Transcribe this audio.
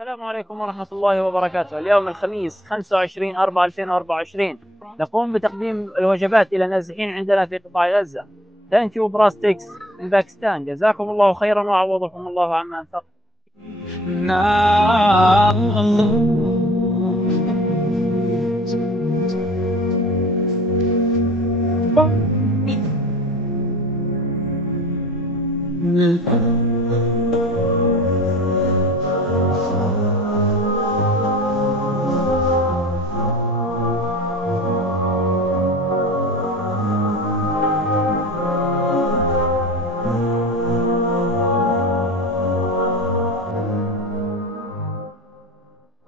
السلام عليكم ورحمة الله وبركاته. اليوم الخميس 25/4/2024 نقوم بتقديم الوجبات إلى النازحين عندنا في قطاع غزة. ثانك يو براستكس من باكستان، جزاكم الله خيرا وعوضكم الله عما أنفقتم.